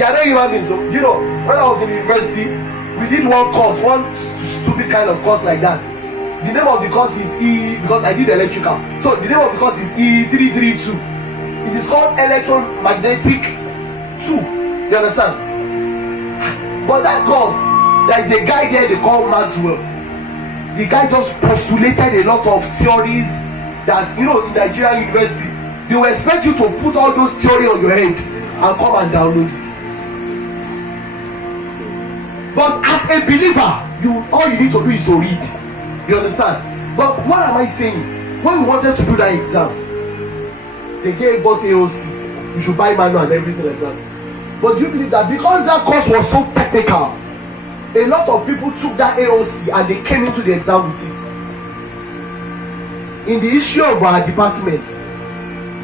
They are not human beings. So, you know, when I was in university, we did one course, one stupid kind of course like that. The name of the course is because I did electrical. So the name of the course is E332. It is called electromagnetic 2. You understand? But that course, there is a guy there they call Maxwell. The guy just postulated a lot of theories that, you know, in Nigerian university, they will expect you to put all those theory on your head and come and download it. But as a believer, all you need to do is to read. You understand? But what am I saying? When we wanted to do that exam, they gave us AOC. You should buy manual and everything like that. But do you believe that because that course was so technical, a lot of people took that AOC and they came into the exam with it? In the issue of our department,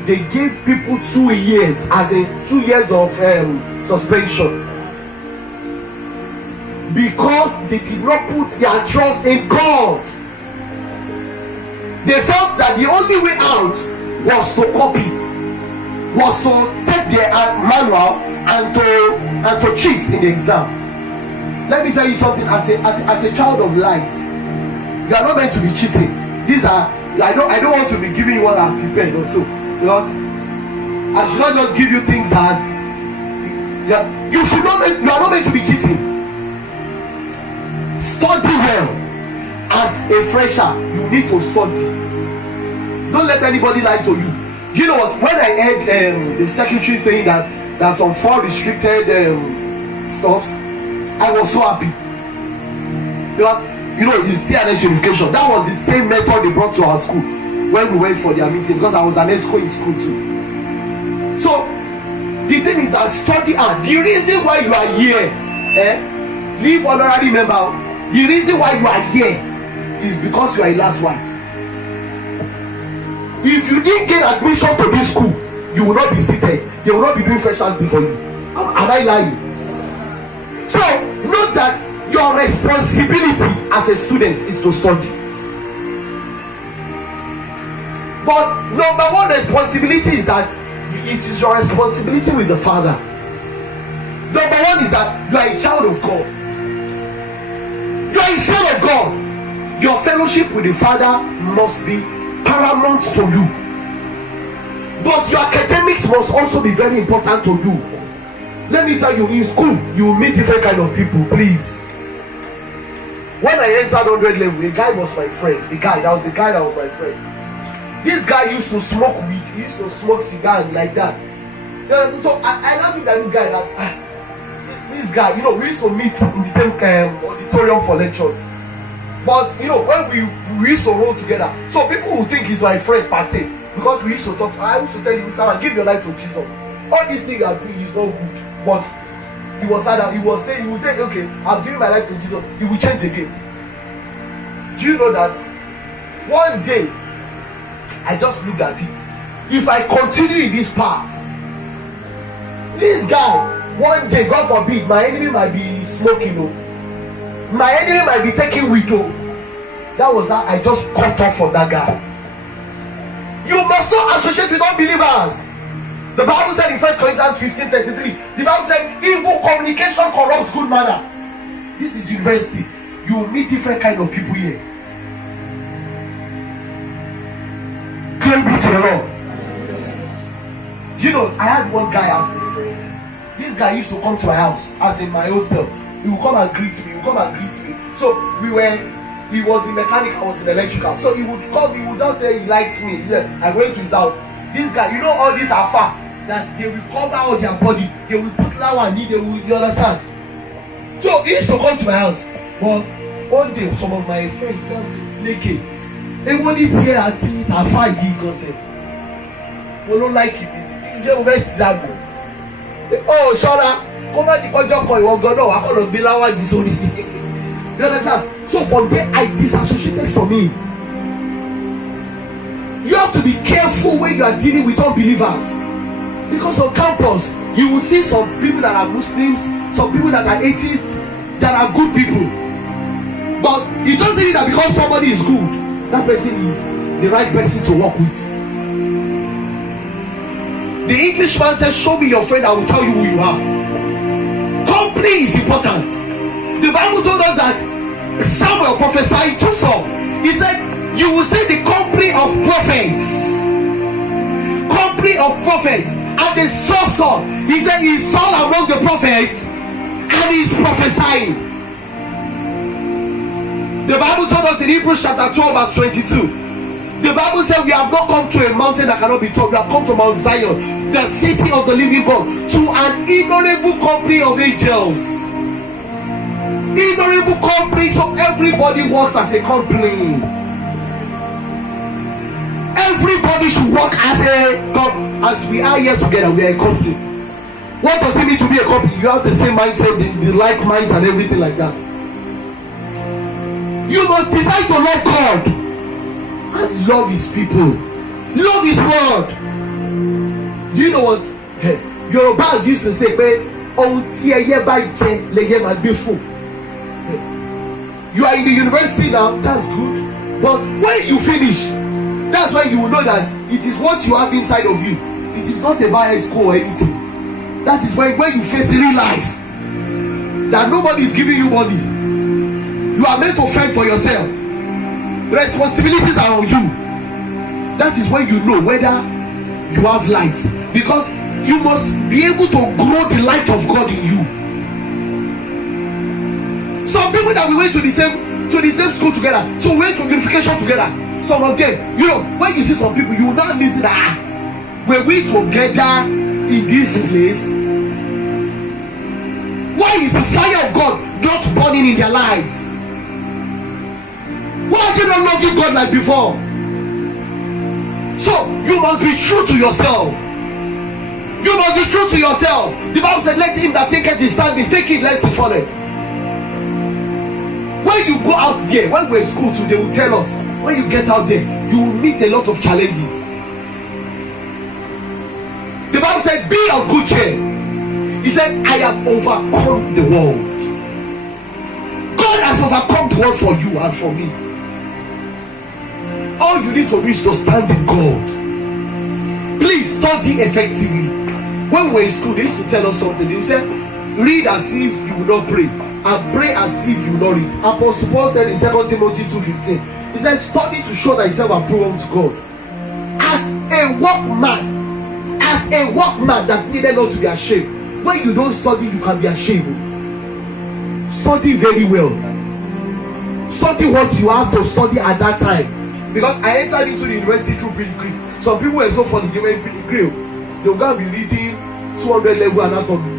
they gave people 2 years, as in 2 years of suspension, because they did not put their trust in God. They felt that the only way out was to copy, was to take their manual and to cheat in the exam. Let me tell you something. As a child of light, you are not meant to be cheating. These are, I don't want to be giving you what I've prepared also, because I should not just give you things that you are not meant to be cheating. Study well. As a fresher, you need to study. Don't let anybody lie to you. You know what? When I heard the secretary saying that there's some 4 restricted stops, I was so happy. Because, you know, the CNS unification, that was the same method they brought to our school when we went for their meeting, because I was an ESCO in school too. So, the thing is that study hard. The reason why you are here, leave honorary member. The reason why you are here is because you are a last white. If you didn't get admission to this school, you will not be seated. They will not be doing fresh acting for you. Am I lying? So note that your responsibility as a student is to study. But number one responsibility is that it is your responsibility with the Father. Number one is that you are a child of God. You are a son of God. Your fellowship with the Father must be paramount to you. But your academics must also be very important to you. Let me tell you, in school, you will meet different kind of people, please. When I entered 100 level, a guy was my friend. That was my friend. This guy used to smoke weed. He used to smoke cigar like that. So I love that this guy, you know, we used to meet in the same auditorium for lectures. But you know, when we used to roll together, so people would think he's my friend per se, because we used to talk. I used to tell him, "Mr. Give your life to Jesus. All these things you are doing is not good." But he was saying, he would say, "Okay, I'm giving my life to Jesus." He will change again. Do you know that? One day, I just looked at it. If I continue in this path, this guy, one day, God forbid, my enemy might be smoking. My enemy might be taking weed. That was how I just cut off from that guy. You must not associate with unbelievers. The Bible said in 1 Corinthians 15:33, the Bible said evil communication corrupts good manner. This is university. You will meet different kind of people here. Glory be to the Lord. You know, I had one guy as a friend. This guy used to come to my house, as in my hostel. He would come and greet me. So he was in mechanic, I was in electrical. So he would come, he would just say he likes me. I went to his house. This guy, you know, all these are far that they will cover all their body. They will put lawani, you understand? So he used to come to my house. But one day, some of my friends come to naked. Everybody here at it, I find he gossip. We don't like it. It's just wet that. Oh, Shona, come on, the budget coin. We're going to I call the lawa is only. You understand? So from there, I disassociated from him. You have to be careful when you are dealing with unbelievers, because on campus you will see some people that are Muslims, some people that are atheists, that are good people. But it doesn't mean that because somebody is good, that person is the right person to work with. The Englishman says, "Show me your friend, I will tell you who you are." company is important. The Bible told us that Samuel prophesied to Saul. He said, you will see the company of prophets. Company of prophets. And they saw Saul. He said, he saw among the prophets and he's prophesying. The Bible told us in Hebrews chapter 12 verse 22. The Bible said we have not come to a mountain that cannot be told. We have come to Mount Zion, the city of the living God, to an innumerable company of angels. Innumerable company, so everybody works as a company. Everybody should work as we are here together. We are a company. What does it mean to be a company? You have the same mindset, the like minds and everything like that. You must decide to love God and love his people, love his word. Do you know what Yorubas used to say? You are in the university now, that's good, but when you finish, that's when you will know that it is what you have inside of you. It is not about high school or anything. That is when you face real life, that nobody is giving you money. You are meant to fend for yourself. Responsibilities are on you. That is when you know whether you have light, because you must be able to grow the light of God in you. Some people that we went to the same school together, so we went to unification together. Some of them, you know, when you see some people, you will not listen. Were we together in this place? Why is the fire of God not burning in their lives? Why are they not loving God like before? So you must be true to yourself. You must be true to yourself. The Bible said, let him that taketh his standing take it lest he falleth. When you go out there, when we're in school too, they will tell us, when you get out there, you will meet a lot of challenges. The Bible said, be of good cheer. He said, I have overcome the world. God has overcome the world for you and for me. All you need to do is to stand in God. Please study effectively. When we were in school, they used to tell us something. They said, read as if you will not pray, and pray as if you will not read. Apostle Paul said in 2 Timothy 2:15, he said, study to show thyself approved unto God, as a workman that needed not to be ashamed. When you don't study, you can be ashamed. Study very well. Study what you have to study at that time. Because I entered into the university through pre-degree. Some people were so funny, they were in pre-degree. They will go and be reading 200 level anatomy.